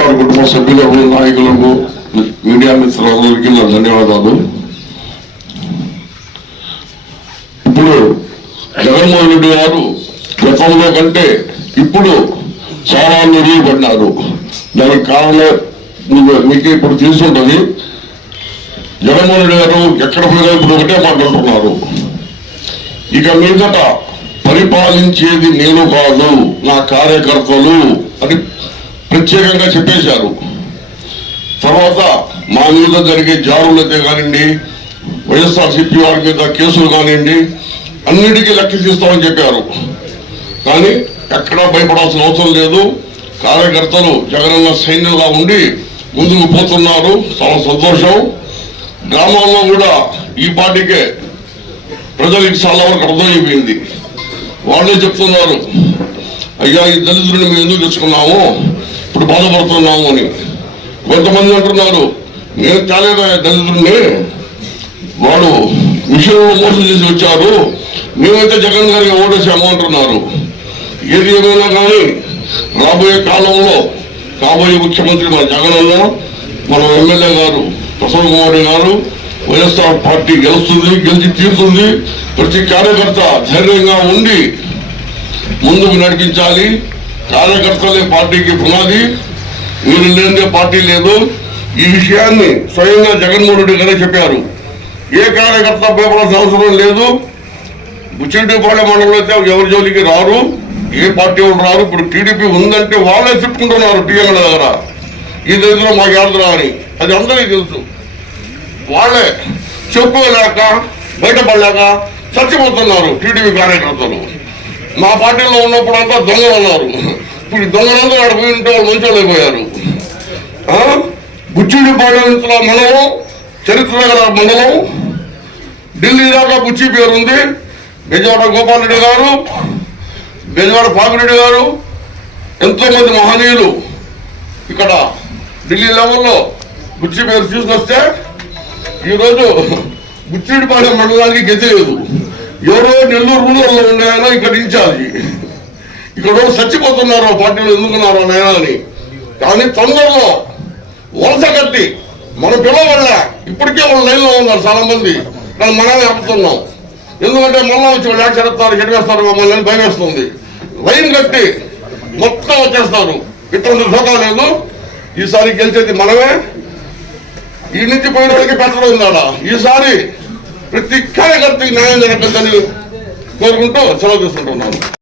SR కుటుంబ సభ్యులకు నాయకులకు మీడియా మిత్రులందరికీ నా ధన్యవాదాలు. ఇప్పుడు జగన్మోహన్ రెడ్డి గారు గతంలో కంటే ఇప్పుడు చాలా నిరుగుపడినారు దానికి కారణం మీకు- ఇప్పుడు తెలుసుంటుంది జగన్మోహన్ రెడ్డి గారు ఎక్కడ పోయినా ఇప్పుడు ఒకటే మాట్లాడుతున్నారు. ఇక మీదట పరిపాలించేది నేను కాదు నా కార్యకర్తలు అని ప్రత్యేకంగా చెప్పేశారు. తర్వాత మా మీద జరిగే జారులైతే కానివ్వండి వైఎస్ఆర్సీపీ వారి మీద కేసులు కానివ్వండి అన్నిటికీ లెక్క తీస్తామని చెప్పారు. కానీ ఎక్కడా భయపడాల్సిన అవసరం లేదు. కార్యకర్తలు జగనన్న సైన్యంగా ఉండి ముందుకు పోతున్నారు. చాలా సంతోషం. గ్రామాల్లో కూడా ఈ పార్టీకే ప్రజలకు చాలా వరకు అర్థమైపోయింది. వాళ్ళే చెప్తున్నారు అయ్యా ఈ దళితుడిని మేము ఎందుకు తెచ్చుకున్నాము? ఇప్పుడు బాధపడుతున్నాము అని కొంతమంది అంటున్నారు నేను కాలేదా దళితుడిని వాడు విషయంలో మోసం చేసి వచ్చారు మేమైతే జగన్ గారికి ఓటేసాము అంటున్నారు. ఏది ఏమైనా కానీ రాబోయే కాలంలో కాబోయే ముఖ్యమంత్రి మన జగన్ అన్న మన ఎమ్మెల్యే గారు ప్రసన్న కుమారి గారు వైఎస్ఆర్ పార్టీ గెలుస్తుంది గెలిచి తీరుతుంది ప్రతి కార్యకర్త ధైర్యంగా ఉండి ముందుకు నడిపించాలి. కార్యకర్తలే పార్టీకి పునాది మీరు లేనిదే పార్టీ లేదు. ఈ విషయాన్ని స్వయంగా జగన్మోహన్ రెడ్డి గారే చెప్పారు. ఏ కార్యకర్త భయపడాల్సిన అవసరం లేదు. బుచ్చిరెడ్డిపాళెం మండలంలో అయితే ఎవరి జోలికి రారు ఏ పార్టీ వాళ్ళు రారు. ఇప్పుడు టీడీపీ ఉందంటే వాళ్ళే చెప్పుకుంటున్నారు టీఎంల దగ్గర. ఈ దగ్గర మాకు ఎవరు అని. అది అందరికీ తెలుసు. వాళ్ళే చెప్పుకోలేక బయటపడలేక చచ్చిపోతున్నారు టీడీపీ కార్యకర్తలు. మా పార్టీలో ఉన్నప్పుడు అంతా దొంగలు ఉన్నారు ఇప్పుడు దొంగలందరూ ఆడ ఉంటే వాళ్ళు మంచి అయిపోయారు బుచ్చిడి మండలం చరిత్ర మండలం ఢిల్లీ దాకా బుచ్చి పేరు ఉంది. బెజవాడ గోపాల్ రెడ్డి గారు బెజవాడ పాపిరెడ్డి గారు ఎంతోమంది మహనీయులు ఇక్కడ ఢిల్లీ లెవెల్లో బుచ్చి పేరు తీసుకొస్తే ఈరోజు బుచ్చిడిపాలెం మండలానికి గతి లేదు ఎవరో నెల్లూరు రూరల్లో ఉన్నాయనో ఇక్కడ ఇన్ఛార్జి ఇక్కడ చచ్చిపోతున్నారు పార్టీలు ఎందుకున్నారో నైనా అని. కానీ తొందరలో వలస కట్టి మన పిలవలే ఇప్పటికే వాళ్ళు లైన్లో ఉన్నారు చాలా మంది కానీ మనమే ఆపుతున్నాం. ఎందుకంటే మళ్ళీ వచ్చి వాళ్ళు యాక్షన్ చెప్తారు చెడివేస్తారు మమ్మల్ని అని భయం వేస్తుంది. లైన్ కట్టి మొత్తం వచ్చేస్తారు. ఇటువంటి ధోకా లేదు. ఈసారి గెలిచేది మనమే. ఈ నుంచి పోయిన వాళ్ళకి పెద్దలు ఈసారి ప్రతి కార్యకర్తకి న్యాయం జరగద్దని కోరుకుంటూ సెలవు తీసుకుంటున్నాను.